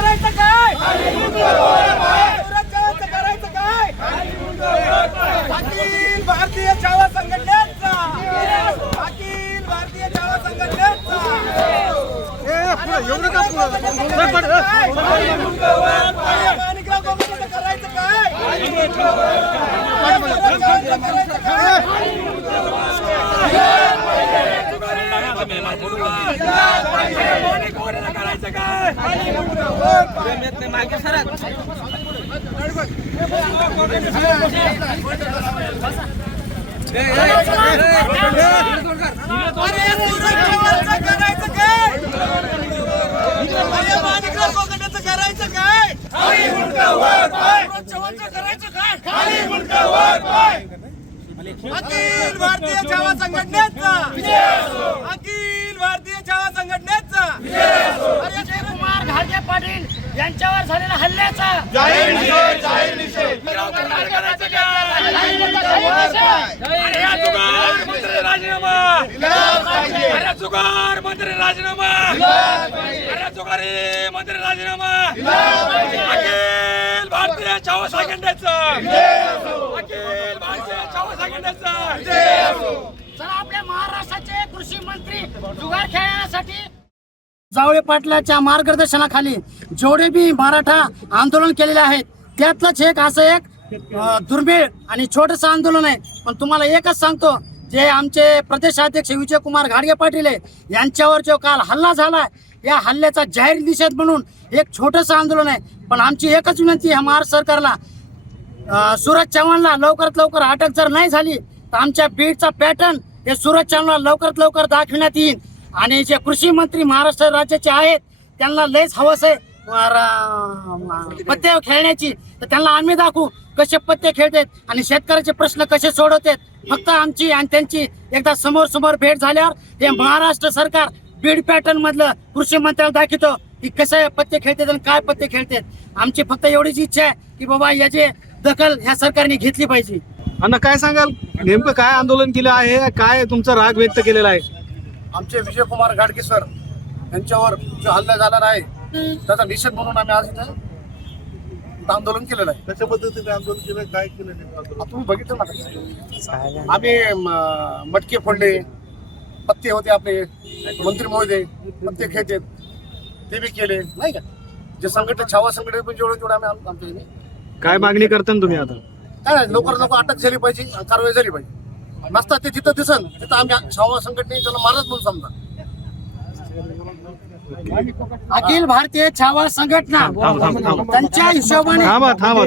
करायचं काय? सुरक्षाचं करायचं काय? अखिल भारतीय छावा संघटनेचा अखिल भारतीय छावा संघटनेचा माणिकराव गोगोईचं करायचं काय? करायचं काय? मागे सर माणिकराव गोगोईचं करायचं काय? अखिल भारतीय छावा संघटनेचा अखिल भारतीय छावा संघटनेचा कुमार घाडगे पाटील यांच्यावर झालेल्या हल्ल्याचा जाहीर निषेध राजीनामा मंत्री राजीनामा मंत्री राजीनामा अखिल भारतीय छावा संघटनेचा अखिल भारतीय छावा संघटनेचा चला आपल्या महाराष्ट्राचे कृषी मंत्री जुगार खेळण्यासाठी जावळे पाटलाच्या मार्गदर्शनाखाली जेवढे बी मराठा आंदोलन केलेले आहेत त्यातलंच एक असं एक दुर्मिळ आणि छोटंसं आंदोलन आहे. पण तुम्हाला एकच सांगतो, जे आमचे प्रदेशाध्यक्ष विजयकुमार घाडगे पाटील आहे यांच्यावर जो काल हल्ला झाला या हल्ल्याचा जाहीर निषेध म्हणून एक छोटंसं आंदोलन आहे. पण आमची एकच विनंती आहे महाराष्ट्र सरकारला, सूरज चव्हाणला लवकरात लवकर अटक जर नाही झाली तर आमच्या बीडचा पॅटर्न हे सूरज चव्हाणला लवकरात लवकर दाखविण्यात येईल. आणि जे कृषी मंत्री महाराष्ट्र राज्याचे आहेत त्यांना लयच हवस आहे पत्ते खेळण्याची, तर त्यांना आम्ही दाखवू कसे पत्ते खेळतात आणि शेतकऱ्याचे प्रश्न कसे सोडवतात. फक्त आमची आणि त्यांची एकदा समोर भेट झाल्यावर हे महाराष्ट्र सरकार बीड पॅटर्न मधलं कृषी मंत्र्याला दाखवतो की कसे पत्ते खेळतात आणि काय पत्ते खेळतात. आमची फक्त एवढीच इच्छा आहे की बाबा याची दखल ह्या सरकारने घेतली पाहिजे. अण्णा काय सांगाल, नेमकं काय आंदोलन केलं आहे, काय तुमचा राग व्यक्त केलेला आहे? आमचे विजयकुमार घाडगे सर यांच्यावर जो हल्ला झालेला आहे त्याचा निषेध म्हणून आम्ही आज इथे आंदोलन केलेलं आहे. कशा पद्धतीने आंदोलन केलं, काय केलं तुम्ही बघितलं ना, आम्ही मटके फोडले, पत्ते होते आपले मंत्री महोदय पत्ते खेळते ते बी केले नाही का. जे संघटना छावा संघटने पण जेवढे आम्ही आमच्या काय मागणी करता तुम्ही आता? काय नाही, लवकर अटक झाली पाहिजे, कारवाई झाली पाहिजे. नसतात ते जिथं दिसन तिथं आम्ही छावा संघटने त्याला महाराज म्हणून समजा. अखिल भारतीय छावा संघटना त्यांच्या हिशोबाने थांबा